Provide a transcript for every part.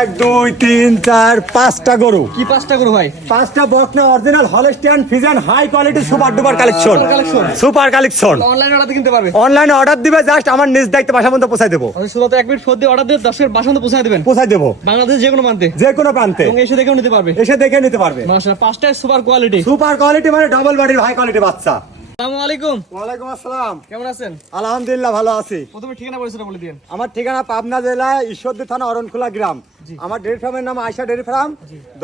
এক দুই তিন চার পাঁচটা গরু। কি পাঁচটা করো ভাই? পাঁচটা বকনা original Holstein Friesian high quality super duper collection super collection online order কিনতে পারবে? অনলাইনে অর্ডার দিবে জাস্ট আমার নিজ দায়িত্ব বাসা পর্যন্ত পৌঁছাই দেবো। আপনি শুধু তো এক মিনিট ফোন দিয়ে অর্ডার দিয়ে দশের বাসন্ত পৌঁছায় দেবেন। পৌঁছাই দেবো। বাংলাদেশ যে কোনো প্রান্তে। যে কোনো প্রান্তে। এবং এসে দেখেও নিতে পারবে। এসে দেখে নিতে পারবে। মাশাআল্লাহ পাঁচটায় সুপার কোয়ালিটি সুপার কোয়ালিটি মানে ডাবল বডির হাই কোয়ালিটি বাচ্চা। আসসালামু আলাইকুম। ওয়ালাইকুম আসসালাম। কেমন আছেন? আলহামদুলিল্লাহ ভালো আছি। প্রথমে ঠিকানা পরিচয় বলে দিন আমার ঠিকানা পাবনা জেলা ঈশ্বরদী থানা অরণখোলা গ্রাম। আমার ডেয়ারি ফার্মের নাম আয়সা ডেয়ারি ফার্ম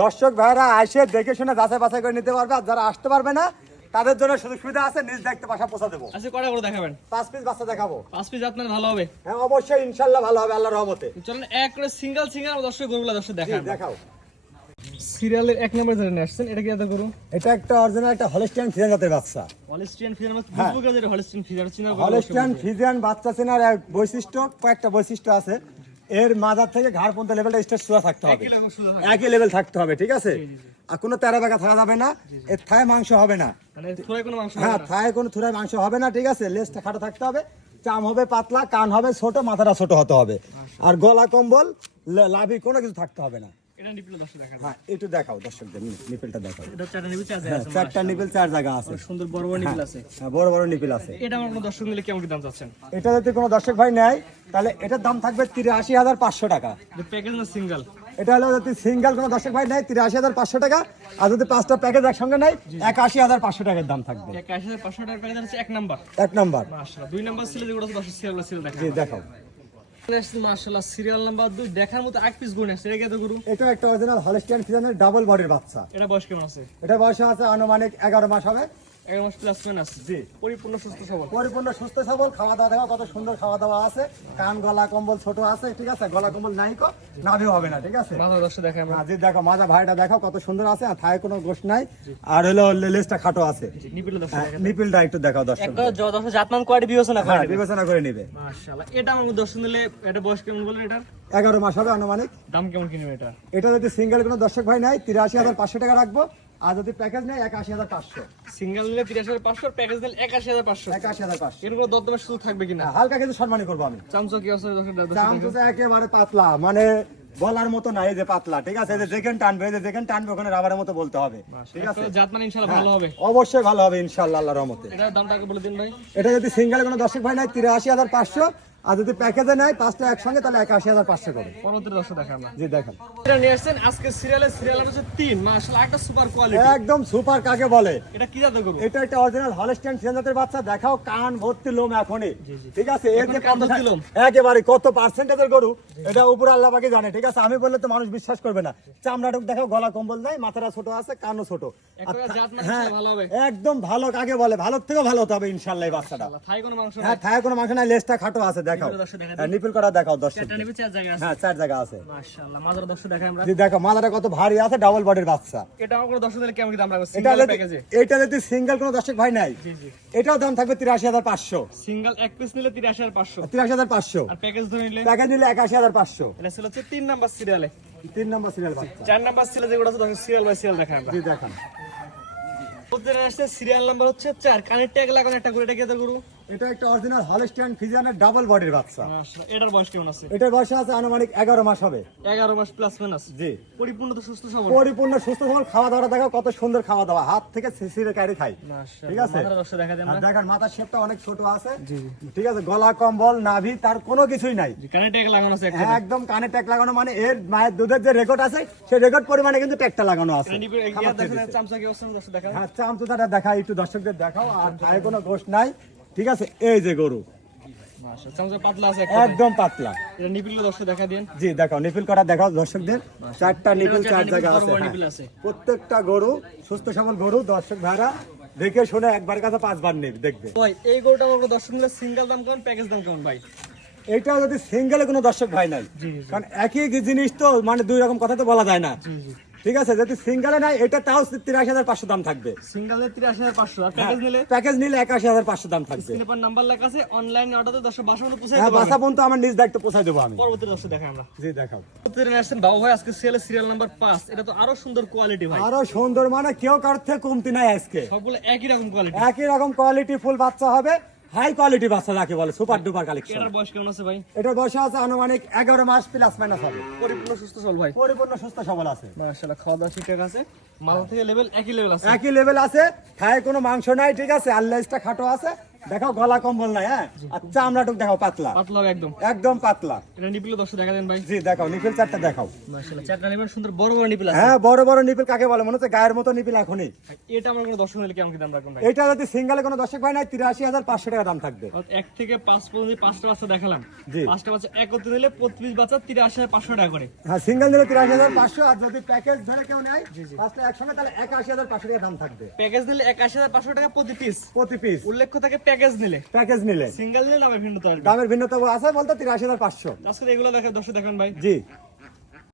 দর্শক ভাইরা আইসে দেখে শুনে যাচাই বাছাই করে নিতে পারবে আর যারা আসতে পারবে না তাদের জন্য সুযোগ সুবিধা আছে নিজ দায়িত্ব বাসা পৌঁছা দেবো। কটা করে দেখাবেন? পাঁচ পিস বাচ্চা দেখাবো। পাঁচ পিস আপনার ভালো হবে। হ্যাঁ অবশ্যই ইনশাল্লাহ ভালো হবে আল্লাহ রহমতে। চলেন এক করে সিঙ্গেল সিঙ্গেল দর্শক গরুগুলো দর্শক দেখান। দেখাও। সিরিয়ালের এক নম্বর আসছেন এটা কি আদা গরু এটা একটা অরিজিনাল একটা হলস্টিয়ান জাতের বাচ্চা। হলিস্টিয়ান ফিজার আমরা হ্যাঁ। হলিস্টিয়ান হলস্টিয়ান বাচ্চা চেনার এক বৈশিষ্ট্য কয়েকটা বৈশিষ্ট্য আছে। এর মাজার থেকে ঘাড় পর্যন্ত লেভেলটা থাকতে হবে। একই লেভেল থাকতে হবে ঠিক আছে? আর কোনো তেরা বেগা থাকা যাবে না। এর থায় মাংস হবে না। মানে থোড়াই কোনো মাংস হ্যাঁ থায় কোনো থুরায় মাংস হবে না ঠিক আছে? লেজটা খাটো থাকতে হবে। চাম হবে পাতলা কান হবে ছোট মাথাটা ছোট হতে হবে। আর গলা কম্বল লা- লাভি কোনো কিছু থাকতে হবে না। এটা নিপিলে দর্শক দেখান হ্যাঁ একটু দেখাও দর্শকদের নিপেলটা দেখাও। চারটা নিপিল চার হ্যাঁ চারটা নিপেল চার জায়গা আছে। সুন্দর বড় বড় নিপিল আছে। হ্যাঁ বড় বড় নিপেল আছে। এটা আমার কোনো দর্শক নিলে কেমন দাম চাচ্ছেন? এটা যদি কোনো দর্শক ভাই নেয় তাহলে এটার দাম থাকবে তিরাশি হাজার পাঁচশো টাকা। প্যাকেজ না সিঙ্গেল এটা হলো যদি সিঙ্গেল কোনো দর্শক ভাই নেয় তিরাশি হাজার পাঁচশো টাকা। আর যদি পাঁচটা প্যাকেজ একসঙ্গে নেয় একাশি হাজার পাঁচশো টাকার দাম থাকবে। এক আশি হাজার পাঁচশো টাকার প্যাকেজ এক নাম্বার এক নাম্বার দুই নাম্বার ছিল যেগুলো দেখাও। মাশাআল্লাহ সিরিয়াল নাম্বার দুই দেখার মতো এক পিস গুণ আছে। এটা কি গুরু? এটা একটা অরিজিনাল হলস্টিয়ান ফিজানের ডাবল বডির বাচ্চা। এটা বয়স কেমন আছে? এটা বয়স আছে আনুমানিক এগারো মাস হবে। এগারো মাস প্লাস মাইনাস জি। পরিপূর্ণ সুস্থ সবল। পরিপূর্ণ সুস্থ সবল খাওয়া দাওয়া দেখো কত সুন্দর খাওয়া দাওয়া আছে। কান গলা কম্বল ছোট আছে ঠিক আছে? গলা কম্বল নাই কো নাভিও হবে না ঠিক আছে? মাথা দর্শক দেখা আমরা। হ্যাঁ, জি দেখো মাজা ভাইটা দেখো কত সুন্দর আছে আর থায় কোনো গোশ নাই। আর হলো লেজটা খাটো আছে। হ্যাঁ, নিপিলটা একটু দেখাও দর্শক। একটা জ- দর্শক জাতমান কোয়ালিটি বিবেচনা হ্যাঁ করে বিবেচনা করে নিবে। মাশাআল্লাহ এটা আমার দর্শক নিলে এটা বয়স কেমন বলেন এটার? এগারো মাস হবে আনুমানিক। দাম কেমন কিনবে এটা? এটা যদি সিঙ্গেল কোনো দর্শক ভাই নাই তিরাশি হাজার পাঁচশো টাকা রাখব আর যদি প্যাকেজ নেয় একাশি হাজার পাঁচশো। সিঙ্গেল নিলে তিরাশি হাজার পাঁচশো প্যাকেজ নিলে একাশি হাজার পাঁচশো। একাশি হাজার পাঁচশো। এর দরদামের সুযোগ থাকবে কিনা? হ্যাঁ, হালকা করব আমি। চামচো কি আছে? দর্শক দর্শক চাম দেখেন। তো একেবারে পাতলা। মানে বলার মতো না এই যে পাতলা ঠিক আছে? যে যেখানে টানবে যে যেখানে টানবে ওখানে রাবারের মতো বলতে হবে। ঠিক আছে? একটা জাতমান ইনশাআল্লাহ ভালো হবে। অবশ্যই ভালো হবে ইনশাল্লাহ আল্লাহ রহমতে। এটার দামটা বলে দিন ভাই। এটা যদি সিঙ্গেল কোনো দর্শক ভাই নাই তিরাশি হাজার পাঁচশো আর যদি প্যাকেজে নেয় পাঁচটা একসঙ্গে তাহলে একাশি হাজার পাঁচশো করে। পরবর্তী দর্শক দেখা আমরা জি দেখেন। এটা নিয়ে আসছেন আজকে সিরিয়ালের সিরিয়াল হচ্ছে তিন। একটা সুপার কোয়ালিটি একদম সুপার কাকে বলে? এটা কি জাতের গরু? এটা একটা অরিজিনাল হলস্টাইন বাচ্চা। দেখাও কান ভর্তি লোম এখনই। ঠিক আছে? এর যে কান কত ভর্তি লোম? একেবারে কত পার্সেন্টেজের গরু? এটা উপর আল্লাহ পাকে জানে। ঠিক আছে? আমি বললে তো মানুষ বিশ্বাস করবে না। চামড়াটুক দেখাও গলা কম্বল নাই মাথাটা ছোট আছে কানও ছোট। হ্যাঁ একদম ভালো কাকে বলে? ভালো থেকেও ভালো হতে হবে ইনশাল্লাহ বাচ্চাটা। থাই কোনো মাংস হ্যাঁ থায় কোনো মাংস নাই লেজটা খাটো আছে দেখাও। হ্যাঁ, নিপিল করা দেখাও দর্শক চার জায়গা আছে। হ্যাঁ চার জায়গা আছে। মাশাআল্লাহ মাদার দর্শক দেখা আমরা দেখো মাথাটা কত ভারী আছে ডাবল বডির বাচ্চা। এটা আমার দর্শক দিলে কেমন দাম রাখবে? এটা সিঙ্গেল যদি প্যাকেজে এটা যদি সিঙ্গেল কোনো দর্শক ভাই নাই জি জি। এটাও দাম থাকবে তিরাশি হাজার পাঁচশো। সিঙ্গেল এক পিস নিলে তিরাশি হাজার পাঁচশো। তিরাশি হাজার পাঁচশো। আর প্যাকেজ ধরে নিলে? প্যাকেজ নিলে একাশি হাজার পাঁচশো। এটা ছিল হচ্ছে তিন নাম্বার সিরিয়ালে তিন নম্বর সিরিয়াল বাচ্চা। চার নাম্বার ছিল যেগুলো আছে দর্শক সিরিয়াল বাই সিরিয়াল দেখা আমরা। জি দেখান। সিরিয়াল নাম্বার হচ্ছে চার। কানের ট্যাগ লাগানো একটা করে এটা কি গরু? এটা একটা অরিজিনাল হলস্টিয়ান ফিজিয়ানের ডাবল বডির বাচ্চা। এটার বয়স কেমন আছে? এটার বয়স আছে আনুমানিক এগারো মাস হবে। এগারো মাস প্লাস মাইনাস জি। পরিপূর্ণ তো সুস্থ সবল। পরিপূর্ণ সুস্থ সবল। খাওয়া দাওয়া দেখো কত সুন্দর খাওয়া দাওয়া হাত থেকে কারি খাই ঠিক আছে? আর দেখেন মাথার শেপটা অনেক ছোট আছে। ঠিক আছে? গলা কম্বল নাভি তার কোনো কিছুই নাই। কানের ট্যাগ লাগানো আছে একদম কানে ট্যাগ লাগানো মানে এর মায়ের দুধের যে রেকর্ড আছে সেই রেকর্ড পরিমাণে কিন্তু ট্যাগটা লাগানো আছে। হ্যাঁ দেখাই একটু দর্শকদের দেখাও আর গায়ে কোনো গোশ নাই। ঠিক আছে? এই যে গরু। একদম পাতলা। নিপিল জি দেখাও নিপিল করা দেখাও দর্শকদের। চারটা নিপিল চার জায়গা আছে বড়। নিপিল আছে। প্রত্যেকটা গরু সুস্থ সবল গরু দর্শক দেখে শুনে একবার কাছে পাঁচবার নেবে দেখবে। ভাই এই গরুটা আমার দর্শক নিলে সিঙ্গেল দাম কেমন প্যাকেজ দাম কেমন ভাই? এটা যদি সিঙ্গেলে কোনো দর্শক ভাই নাই। কারণ একই জিনিস তো মানে দুই রকম কথা তো বলা যায় না। ঠিক আছে যদি সিঙ্গেলে নাই এটা তাও তিরাশি হাজার পাঁচশো দাম থাকবে। সিঙ্গেল তিরাশি হাজার পাঁচশো আর প্যাকেজ নিলে? প্যাকেজ নিলে একাশি হাজার পাঁচশো দাম থাকবে। স্ক্রিনে নাম্বার লেখা আছে অনলাইন অর্ডারে দর্শক বাসা মতো পুষাই হ্যাঁ বাসা পর্যন্ত আমার নিজ দায়িত্ব পৌঁছাই দেবো আমি। পরবর্তী দর্শক দেখা আমরা। জি দেখাও। প্রতিদিন আসছেন বাবু ভাই আজকে সেলে সিরিয়াল নাম্বার পাঁচ। এটা তো আরও সুন্দর কোয়ালিটি ভাই। আরও সুন্দর মানে কেউ কারোর থেকে কমতি নাই আজকে। সবগুলো একই রকম কোয়ালিটি একই রকম কোয়ালিটি ফুল বাচ্চা হবে। হাই কোয়ালিটি বাচ্চা যাকে বলে সুপার ডুপার কালেকশন এটার বয়স কেমন আছে ভাই? এটার বয়স আছে আনুমানিক এগারো মাস প্লাস মাইনাস হবে। পরিপূর্ণ সুস্থ সবল ভাই। পরিপূর্ণ সুস্থ সবল আছে। মাশাআল্লাহ খাওয়া দাওয়া ঠিক আছে? মাথা থেকে লেভেল একই লেভেল আছে। একই লেভেল আছে খায় কোনো মাংস নাই ঠিক আছে? আর লেজটা খাটো আছে দেখাও গলা কম্বল নাই হ্যাঁ? আচ্ছা আমরা দেখাও পাতলা। পাতলা একদম। একদম পাতলা। এটা নিপিল দর্শক দেখা দেন ভাই। জি দেখাও নিপিল চারটা দেখাও। মাশাআল্লাহ চারটা নেবেন সুন্দর বড় বড় নিপিল আছে। হ্যাঁ বড় বড় নিপিল কাকে বলে? মনে হচ্ছে গায়ের মতো নিপিল এখনই। এটা আমার কোনো দর্শক হলে কেমন কি দাম রাখবেন ভাই? এটা যদি সিঙ্গেলে কোনো দর্শক ভাই নাই তিরাশি হাজার পাঁচশো টাকা দাম থাকবে। এক থেকে পাঁচ পর্যন্ত পাঁচটা বাচ্চা দেখালাম। জি। পাঁচটা বাচ্চা একত্রে নিলে প্রতিশ বাচ্চা তিরাশি হাজার পাঁচশো টাকা করে। হ্যাঁ সিঙ্গেল নিলে তিরাশি হাজার পাঁচশো আর যদি প্যাকেজ ধরে কেউ নেয় পাঁচটা একসঙ্গে তাহলে একাশি হাজার পাঁচশো টাকা দাম থাকবে। প্যাকেজ নিলে একাশি হাজার পাঁচশো টাকা প্রতি পিস প্রতি পিস উল্লেখ্য থাকে প্যাকেজ নিলে। প্যাকেজ নিলে। সিঙ্গেল নিলে দামের ভিন্নতা দামের ভিন্নতা আছে বলতে তিরাশি হাজার পাঁচশো। আজকে এগুলো দেখে দর্শক দেখেন ভাই। জি।